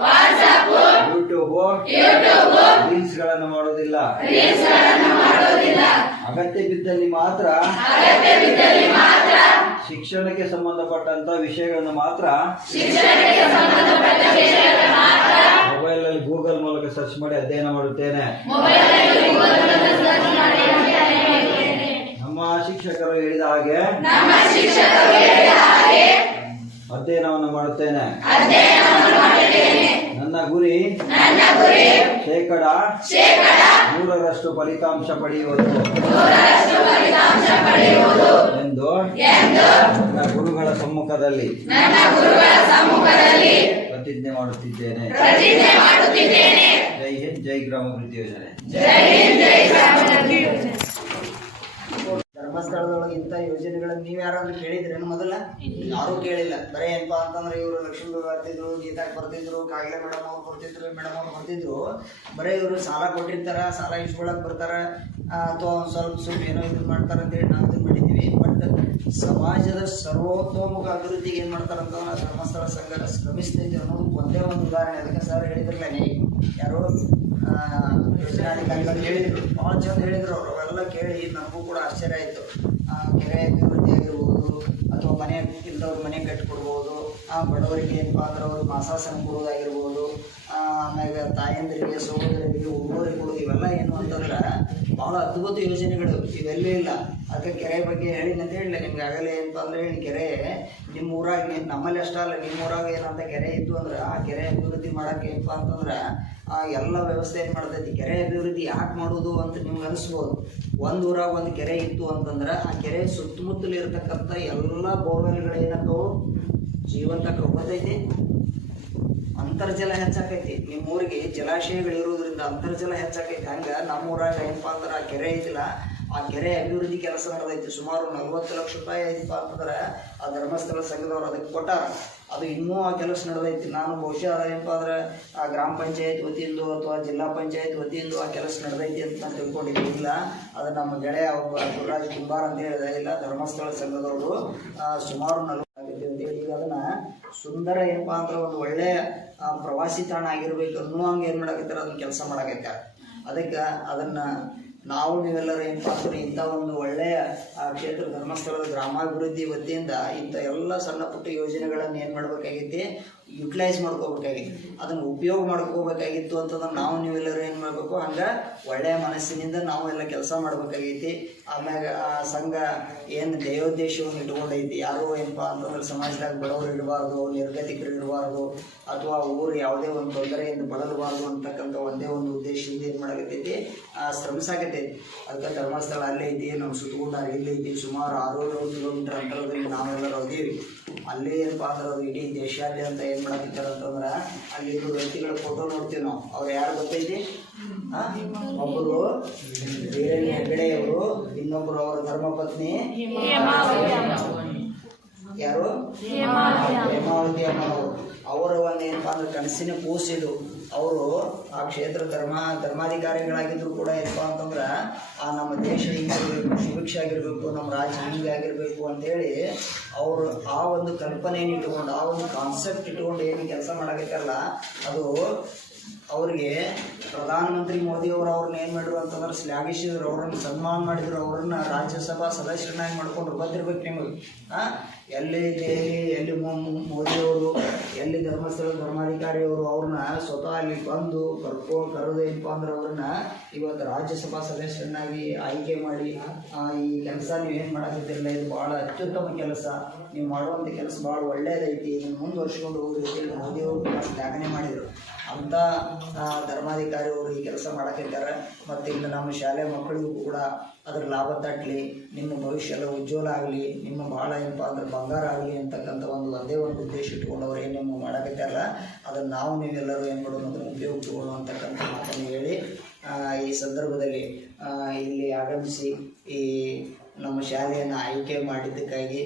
WhatsApp YouTube ರೀಲ್ಸ್ಗಳನ್ನು ಮಾಡೋದಿಲ್ಲ. ಅಗತ್ಯ ಬಿದ್ದಲ್ಲಿ ಮಾತ್ರ ಶಿಕ್ಷಣಕ್ಕೆ ಸಂಬಂಧಪಟ್ಟಂತ ವಿಷಯಗಳನ್ನು ಮಾತ್ರ ಮೊಬೈಲ್ನಲ್ಲಿ ಗೂಗಲ್ ಮೂಲಕ ಸರ್ಚ್ ಮಾಡಿ ಅಧ್ಯಯನ ಮಾಡುತ್ತೇನೆ. ನಮ್ಮ ಶಿಕ್ಷಕರು ಹೇಳಿದ ಹಾಗೆ ಅಧ್ಯಯನವನ್ನು ಮಾಡುತ್ತೇನೆ. ನನ್ನ ಗುರಿ ಶೇಕಡ ನೂರರಷ್ಟು ಫಲಿತಾಂಶ ಪಡೆಯುವುದು. ಎಂದು ನನ್ನ ಗುರುಗಳ ಸಮ್ಮುಖದಲ್ಲಿ ಪ್ರತಿಜ್ಞೆ ಮಾಡುತ್ತಿದ್ದೇನೆ. ಜೈ ಹಿಂದ್ ಜೈ ಗ್ರಾಮಾಭಿವೃದ್ಧಿ ಯೋಜನೆ ಧರ್ಮಸ್ಥಳದೊಳಗೆ ಇಂಥ ನೀವು ಕೇಳಿದ್ರೇನು ಮೊದಲ? ಯಾರೂ ಕೇಳಿಲ್ಲ. ಬರೇ ಏನಪ್ಪ ಅಂತಂದ್ರೆ ಇವರು ಲಕ್ಷ್ಮೀ ಬರ್ತಿದ್ರು ಗೀತಾಕ್ ಬರ್ತಿದ್ರು ಕಾಗಿಲೆ ಮೇಡಮ್ ಅವ್ರು ಬರ್ತಿದ್ರು ಮೇಡಮ್ ಅವ್ರು ಬರ್ತಿದ್ರು. ಬರೀ ಇವರು ಸಾಲ ಕೊಟ್ಟಿರ್ತಾರ ಸಾಲ ಇಸ್ಕೊಳಕ್ ಬರ್ತಾರ. ಅಥವಾ ಒಂದು ಸ್ವಲ್ಪ ಸ್ವಲ್ಪ ಏನೋ ಇದನ್ನ ಮಾಡ್ತಾರ ಅಂತೇಳಿ ನಾವು ಮಾಡಿದ್ವಿ ಬಟ್ ಸಮಾಜದ ಸರ್ವೋತ್ತಮುಖ ಅಭಿವೃದ್ಧಿಗೆ ಏನು ಮಾಡ್ತಾರೆ ಅಂತ ಧರ್ಮಸ್ಥಳ ಸಂಘ ಶ್ರಮಿಸ್ತೈತಿ ಅನ್ನೋದು ಒಂದೇ ಒಂದು ಉದಾಹರಣೆ. ಅದಕ್ಕೆ ಸರ್ ಹೇಳಿದ್ರಲ್ಲೇ ಯಾರೋ ಆ, ಯೋಜನಾಧಿಕಾರಿಗಳು ಹೇಳಿದ್ರು. ಭಾಳ ಚಂದ ಹೇಳಿದ್ರು ಅವರು. ಅವೆಲ್ಲ ಕೇಳಿ ನಮಗೂ ಕೂಡ ಆಶ್ಚರ್ಯ ಆಯಿತು. ಕೆರೆ ಅಭಿವೃದ್ಧಿ ಮನೆ ಇಲ್ಲದವ್ರ ಮನೆ ಕಟ್ಕೊಡ್ಬೋದು. ಬಡವರಿಗೆ ಏನಪ್ಪಾ ಅಂದ್ರೆ ಅವ್ರಿಗೆ ಮಾಸಾಸನ ಕೊಡೋದಾಗಿರ್ಬೋದು ಆಮೇಲೆ ತಾಯಂದಿರಿಗೆ ಸಹೋದರಿಗೆ ಉಡುಗೊರೆ ಕೊಡೋದು ಇವೆಲ್ಲ ಏನು ಅಂತಂದ್ರೆ ಭಾಳ ಅದ್ಭುತ ಯೋಜನೆಗಳು. ಇವೆಲ್ಲೇ ಇಲ್ಲ. ಅದಕ್ಕೆ ಕೆರೆ ಬಗ್ಗೆ ಹೇಳಿದ್ನಂತ ಹೇಳಿಲ್ಲ. ನಿಮ್ಗೆ ಆಗಲೇ ಏನಪ್ಪ ಅಂದ್ರೆ ಕೆರೆ ನಿಮ್ಮ ಊರಾಗ, ನಮ್ಮಲ್ಲಿ ಅಷ್ಟೇ ಅಲ್ಲ, ನಿಮ್ಮ ಊರಾಗ ಏನಂತ ಕೆರೆ ಇತ್ತು ಅಂದ್ರೆ, ಆ ಕೆರೆ ಅಭಿವೃದ್ಧಿ ಮಾಡಕ್ಕೆ ಏನಪ್ಪ ಅಂತಂದ್ರೆ, ಆ, ಎಲ್ಲ ವ್ಯವಸ್ಥೆ ಏನು ಮಾಡ್ತೈತಿ? ಕೆರೆ ಅಭಿವೃದ್ಧಿ ಯಾಕೆ ಮಾಡೋದು ಅಂತ ನಿಮ್ಗೆ ಅನಿಸ್ಬೋದು. ಒಂದು ಊರಾಗ ಒಂದು ಕೆರೆ ಇತ್ತು ಅಂತಂದ್ರೆ, ಆ ಕೆರೆ ಸುತ್ತಮುತ್ತಲಿರ್ತಕ್ಕಂಥ ಎಲ್ಲ ಬೋರ್ವೆಲ್ಗಳು ಏನಕ್ಕವು ಜೀವಂತ ಗೊತ್ತೈತಿ ಅಂತರ್ಜಲ ಹೆಚ್ಚಾಕೈತಿ. ನಿಮ್ಮ ಊರಿಗೆ ಜಲಾಶಯಗಳು ಇರೋದ್ರಿಂದ ಅಂತರ್ಜಲ ಹೆಚ್ಚಾಕೈತಿ. ಹಂಗ ನಮ್ಮ ಊರಾಗ ಏನಪ್ಪಾ ಅಂದ್ರೆ ಆ ಕೆರೆ ಐತಿಲ್ಲ. ಆ ಕೆರೆ ಅಭಿವೃದ್ಧಿ ಕೆಲಸ ನಡೆದೈತಿ. ಸುಮಾರು ನಲ್ವತ್ತು ಲಕ್ಷ ರೂಪಾಯಿ ಐತಿಪ್ಪ ಅಂತಂದ್ರೆ ಆ ಧರ್ಮಸ್ಥಳ ಸಂಘದವ್ರು ಅದಕ್ಕೆ ಕೊಟ್ಟಾರ. ಅದು ಇನ್ನೂ ಆ ಕೆಲಸ ನಡೆದೈತಿ. ನಾನು ಬಹುಶಃ ಏನಪ್ಪ ಅಂದ್ರೆ, ಆ ಗ್ರಾಮ ಪಂಚಾಯತ್ ವತಿಯಿಂದ ಅಥವಾ ಜಿಲ್ಲಾ ಪಂಚಾಯತ್ ವತಿಯಿಂದ ಆ ಕೆಲಸ ನಡೆದೈತಿ ಅಂತ ನಾನು ತಿಳ್ಕೊಂಡಿದ್ದೀನಿ. ಇಲ್ಲ ಅದು ನಮ್ಮ ಗೆಳೆಯ ಒಬ್ಬ ಗುರುರಾಜ್ ಕುಂಬಾರ್ ಅಂತ ಹೇಳಿದ. ಇಲ್ಲ, ಧರ್ಮಸ್ಥಳ ಸಂಘದವರು ಸುಮಾರು ಅದನ್ನ ಸುಂದರ ಏನಪ್ಪಾ ಅಂದ್ರೆ ಒಂದು ಒಳ್ಳೆ ಆ, ಪ್ರವಾಸಿ ತಾಣ ಆಗಿರ್ಬೇಕು ಅನ್ನೋ ಹಂಗೆ ಏನು ಮಾಡಕತ್ತಾರೆ? ಅದನ್ನ ಕೆಲಸ ಮಾಡಾಕತ್ತಾರ. ಅದಕ್ಕೆ ಅದನ್ನ ನಾವು ನೀವೆಲ್ಲರೂ ಏನಪ್ಪಾ ಅಂದ್ರೆ ಇಂಥ ಒಂದು ಒಳ್ಳೆಯ ಕ್ಷೇತ್ರ ಧರ್ಮಸ್ಥಳದ ಗ್ರಾಮಾಭಿವೃದ್ಧಿ ವತಿಯಿಂದ ಇಂಥ ಎಲ್ಲ ಸಣ್ಣ ಪುಟ್ಟ ಯೋಜನೆಗಳನ್ನು ಏನು ಮಾಡಬೇಕಾಗೈತಿ? ಯುಟಿಲೈಸ್ ಮಾಡ್ಕೋಬೇಕಾಗಿತ್ತು. ಅದನ್ನು ಉಪಯೋಗ ಮಾಡ್ಕೋಬೇಕಾಗಿತ್ತು ಅಂತಂದ್ರೆ ನಾವು ನೀವೆಲ್ಲರೂ ಏನು ಮಾಡಬೇಕು? ಹಂಗೆ ಒಳ್ಳೆಯ ಮನಸ್ಸಿನಿಂದ ನಾವು ಎಲ್ಲ ಕೆಲಸ ಮಾಡ್ಬೇಕಾಗೈತಿ. ಆಮ್ಯಾಗ ಆ ಸಂಘ ಏನು ದೇವೋದ್ದೇಶವನ್ನು ಇಟ್ಕೊಂಡೈತಿ. ಯಾರೋ ಏನಪ್ಪ ಅಂತಂದ್ರೆ ಸಮಾಜದಾಗ ಬಡವರು ಇಡಬಾರ್ದು ನಿರ್ಗತಿಕರು ಇರಬಾರ್ದು ಅಥವಾ ಊರು ಯಾವುದೇ ಒಂದು ತೊಂದರೆಯಿಂದ ಬಳಲಬಾರ್ದು ಅಂತಕ್ಕಂಥ ಒಂದೇ ಒಂದು ಉದ್ದೇಶದಿಂದ ಏನು ಮಾಡಕತ್ತೈತಿ? ಆ, ಶ್ರಮಿಸಾಕತ್ತೈತಿ. ಅದಕ್ಕೆ ಧರ್ಮಸ್ಥಳ ಅಲ್ಲೇ ಐತಿ ನಮ್ಮ ಸುತ್ತಮುತ್ತ ಇಲ್ಲೇ ಐತಿ. ಸುಮಾರು ಆರೂರು ಕಿಲೋಮೀಟರ್ ಅಂತರದಲ್ಲಿ ನಾವೆಲ್ಲರೂ ಅದೀವಿ ಅಲ್ಲಿ ಏನಪ್ಪಾ ಅಂದ್ರೆ ಅವ್ರು ಇಡೀ ದೇಶಾದ್ಯಂತ ಏನು ಮಾಡಕತ್ತಾರ ಅಂತಂದ್ರೆ ಅಲ್ಲಿ ಇಬ್ಬರು ವ್ಯಕ್ತಿಗಳ ಫೋಟೋ ನೋಡ್ತೀವಿ ನಾವು. ಅವ್ರು ಯಾರು ಗೊತ್ತೈತಿ? ಒಬ್ಬರು ಬೇರೆ ಹೆಗಡೆಯವರು ಇನ್ನೊಬ್ಬರು ಅವರ ಧರ್ಮಪತ್ನಿ ಯಾರು? ಹೇಮಾವತಿ ಅಮ್ಮನವರು. ಅವರ ಏನಪ್ಪ ಅಂದ್ರೆ ಕನಸಿನ ಕೂಸಿದು ಅವರು ಆ ಕ್ಷೇತ್ರ ಧರ್ಮ, ಧರ್ಮಾಧಿಕಾರಿಗಳಾಗಿದ್ರು ಕೂಡ ಏನಪ್ಪ ಅಂತಂದ್ರೆ ಆ ನಮ್ಮ ದೇಶ ಹಿಂಗಿರ್ಬೇಕು ಸುಭಿಕ್ಷೆ ಆಗಿರ್ಬೇಕು, ನಮ್ಮ ರಾಜ್ಯ ಹಿಂಗೆ ಆಗಿರ್ಬೇಕು ಅಂತೇಳಿ ಅವರು ಆ ಒಂದು ಕಲ್ಪನೆಯನ್ನು ಇಟ್ಕೊಂಡು ಆ ಒಂದು ಕಾನ್ಸೆಪ್ಟ್ ಇಟ್ಕೊಂಡು ಏನು ಕೆಲಸ ಮಾಡಬೇಕಲ್ಲ ಅದು ಅವ್ರಿಗೆ ಪ್ರಧಾನಮಂತ್ರಿ ಮೋದಿ ಅವರು ಅವ್ರನ್ನ ಏನು ಮಾಡಿದ್ರು ಅಂತಂದ್ರೆ ಶ್ಲಾಘಿಸಿದ್ರು, ಅವ್ರನ್ನ ಸನ್ಮಾನ ಮಾಡಿದ್ರು, ಅವ್ರನ್ನ ರಾಜ್ಯಸಭಾ ಸದಸ್ಯರನ್ನಾಗಿ ಮಾಡ್ಕೊಂಡ್ರು. ಗೊತ್ತಿರ್ಬೇಕು ನಿಮಗೆ? ಹಾಂ ಎಲ್ಲಿ ದೆಹಲಿ ಎಲ್ಲಿ ಮೋದಿಯವರು ಎಲ್ಲಿ ಧರ್ಮಸ್ಥಳ ಧರ್ಮಾಧಿಕಾರಿಯವರು ಅವ್ರನ್ನ ಸ್ವತಃ ಅಲ್ಲಿ ಬಂದು ಕರ್ಕೊಂಡು ಕರೆದು ಏನಪ್ಪ ಅಂದ್ರೆ ಅವ್ರನ್ನ ಇವತ್ತು ರಾಜ್ಯಸಭಾ ಸದಸ್ಯರನ್ನಾಗಿ ಆಯ್ಕೆ ಮಾಡಿ ಈ ಕೆಲಸ ನೀವು ಏನು ಮಾಡಕತ್ತಿರಲ್ಲ, ಇದು ಭಾಳ ಅತ್ಯುತ್ತಮ ಕೆಲಸ. ನೀವು ಮಾಡುವಂಥ ಕೆಲಸ ಭಾಳ ಒಳ್ಳೆಯದೈತಿ ಇದನ್ನು ಮುಂದುವರ್ಸ್ಕೊಂಡು ಹೋಗ್ರಿ ಅಂತೇಳಿ ಮೋದಿಯವರು ಶ್ಲಾಘನೆ ಮಾಡಿದರು. ಅಂಥ ಆ, ಧರ್ಮಾಧಿಕಾರಿಯವರು ಈ ಕೆಲಸ ಮಾಡಕ್ಕಿದ್ದಾರೆ ಮತ್ತು ಇನ್ನು ನಮ್ಮ ಶಾಲೆ ಮಕ್ಕಳಿಗೂ ಕೂಡ ಅದರ ಲಾಭ ತಟ್ಟಲಿ ನಿಮ್ಮ ಭವಿಷ್ಯ ಉಜ್ವಲ ಆಗಲಿ ನಿಮ್ಮ ಭಾಳ ಏನಪ್ಪ ಅಂದ್ರೆ ಬಂಗಾರ ಆಗಲಿ ಅಂತಕ್ಕಂಥ ಒಂದು ಒಂದೇ ಒಂದು ಉದ್ದೇಶ ಇಟ್ಕೊಂಡು ಅವ್ರು ಏನು ನಿಮ್ಮ ಮಾಡಕತ್ತಾರಲ್ಲ ಅದನ್ನು ನಾವು ನೀವೆಲ್ಲರೂ ಏನು ಮಾಡೋದು ಅದನ್ನು ಉಪಯೋಗ ತಗೊಳ್ಳೋ ಅಂತಕ್ಕಂಥ ಮಾತನ್ನು ಹೇಳಿ ಈ ಸಂದರ್ಭದಲ್ಲಿ ಇಲ್ಲಿ ಆಗಮಿಸಿ ಈ ನಮ್ಮ ಶಾಲೆಯನ್ನು ಆಯ್ಕೆ ಮಾಡಿದ್ದಕ್ಕಾಗಿ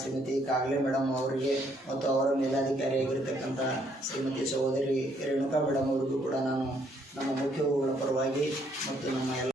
ಶ್ರೀಮತಿ ಕಾಗಲೆ ಮೇಡಮ್ ಅವರಿಗೆ ಮತ್ತು ಅವರ ಮೇಲಾಧಿಕಾರಿಯಾಗಿರ್ತಕ್ಕಂಥ ಶ್ರೀಮತಿ ಸಹೋದರಿ ರೇಣುಕಾ ಮೇಡಮ್ ಅವರಿಗೂ ಕೂಡ ನಾನು ನಮ್ಮ ಮುಖ್ಯ ಪರವಾಗಿ ಮತ್ತು ನಮ್ಮ ಎಲ್ಲ